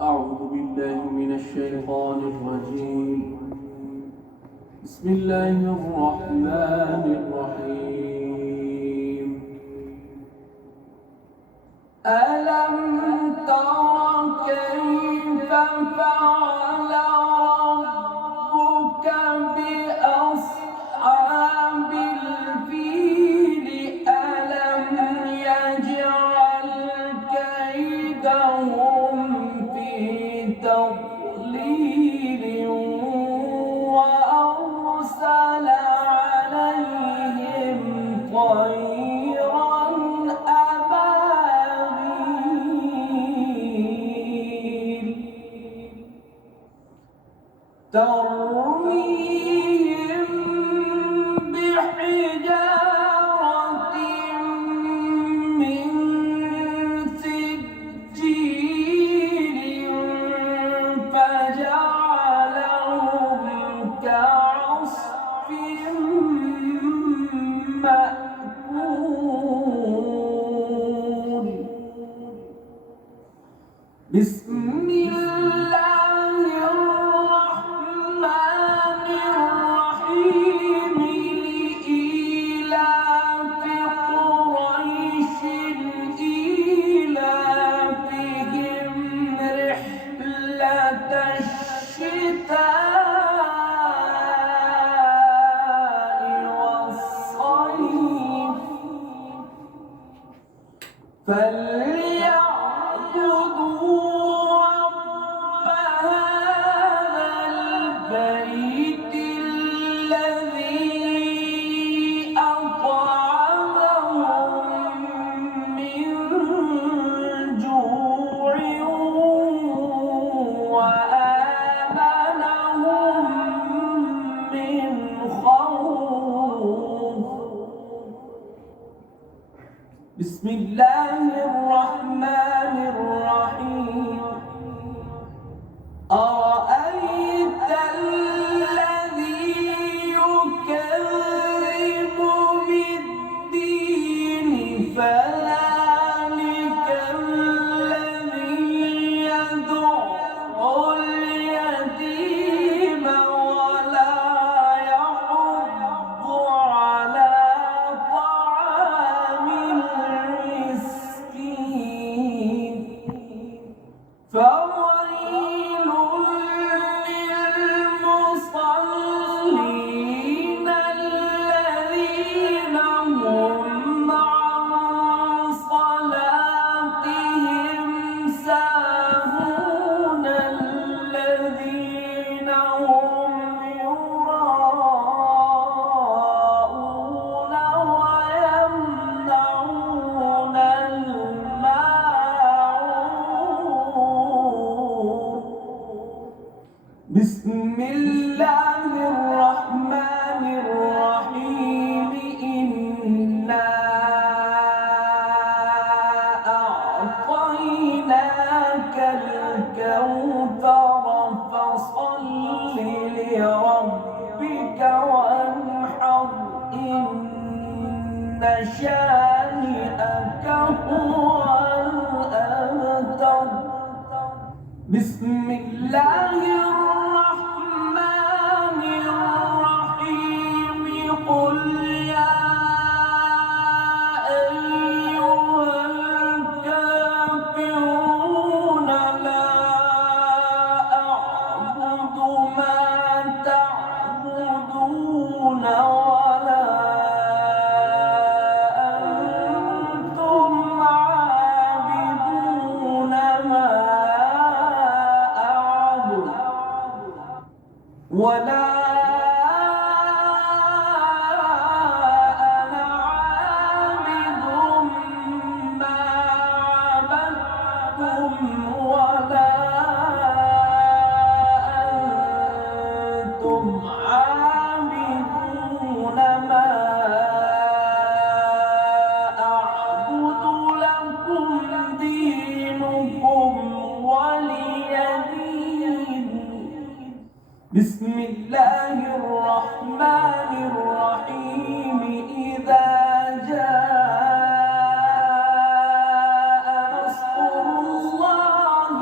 أعوذ بالله من الشيطان الرجيم. بسم الله الرحمن الرحيم. ألم تر كيف فعل ربك بأصحاب الفيل؟ ألم يجعل كيدهم في تضليل وأرسل عليهم طيرا أبابيل ترميهم بحجارة من سجيل فجعلهم كعصف مأكول. بسم الله الرحمن الرحيم. لإيلاف قريش إيلافهم رحلة الشتاء والصيف فليعبدوا رب هذا البيت الذي أطعمهم من جوع وآمنهم من خوف. بسم الله الرحمن الرحيم. أرأيت الذي يكذب بالدين فذلك الذي يدع اليتيم ولا يحض على طعام المسكين فويل للمصلين الذين هم عن صلاتهم ساهون الذين هم يراءون ويمنعون الماعون. بسم الله الرحمن الرحيم. إنا أعطيناك الكوثر فصل لربك وانحر إن شانئك هو الأبتر. بسم الله الرحمن الرحيم. قل يا أيها الكافرون لا أعبد ما تعبدون ولا أنتم عابدون ما ولا أنا عابد ما عبدتم ولا أنتم عابدون ما أعبد. لكم دينكم ولي دين. بسم الله الرحمن الرحيم. إذا جاء نصر الله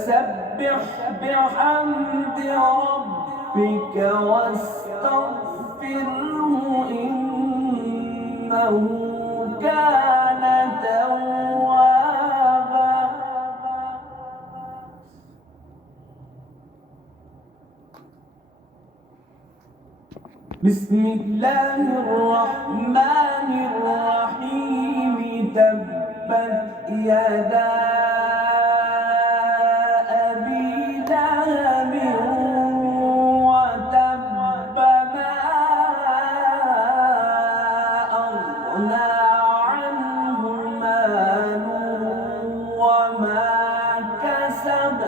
فسبح بحمد ربك واستغفره إنه كان توابا. بسم الله الرحمن الرحيم تبت يدا أبي لهب وتب ما أغنى عنه ماله وما كسب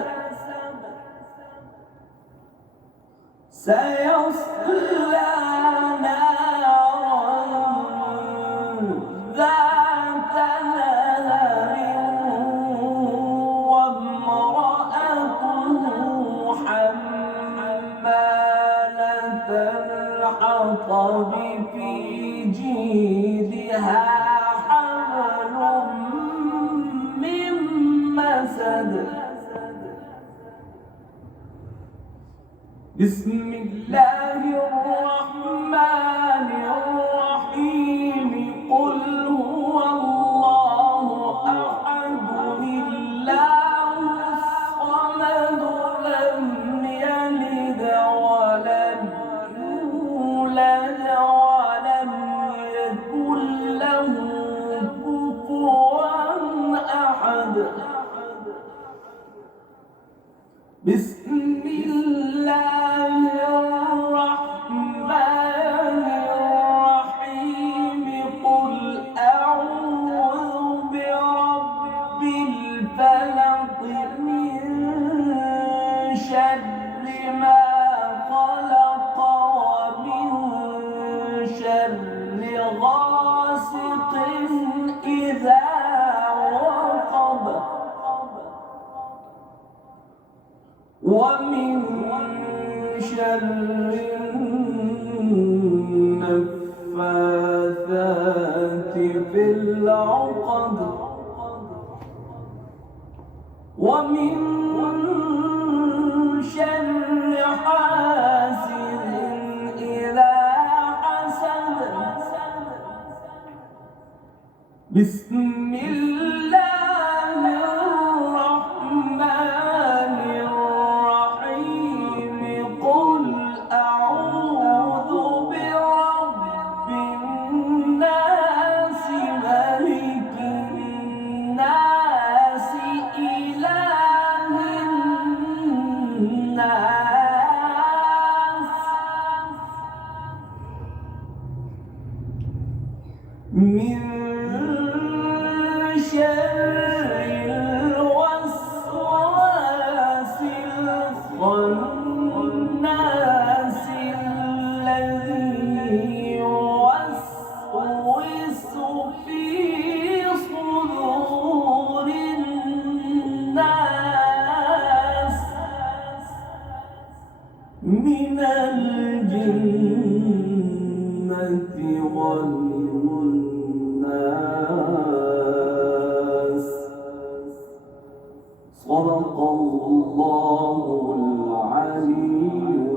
سيصلى نارا ذات لهب وامرأته حمالة الحطب في جيدها حبل من مسد. بسم الله الرحمن الرحيم قل هو الله أحد الله الصمد لم يلد ولم يولد ولم يكن له كفوا أحد. بسم الله الرحمن الرحيم قل أعوذ برب الفلق من شر ما خلق ومن شر غاسق إذا وقب ومن شر النفاثات في العقد ومن شر حاسد إذا حسد. بسم الله الرحمن الرحيم قل أعوذ برب الناس ملك الناس إله الناس من شر الوسواس الخناس الذي يوسوس في صدور الناس من الجنة والناس. صدق الله العلي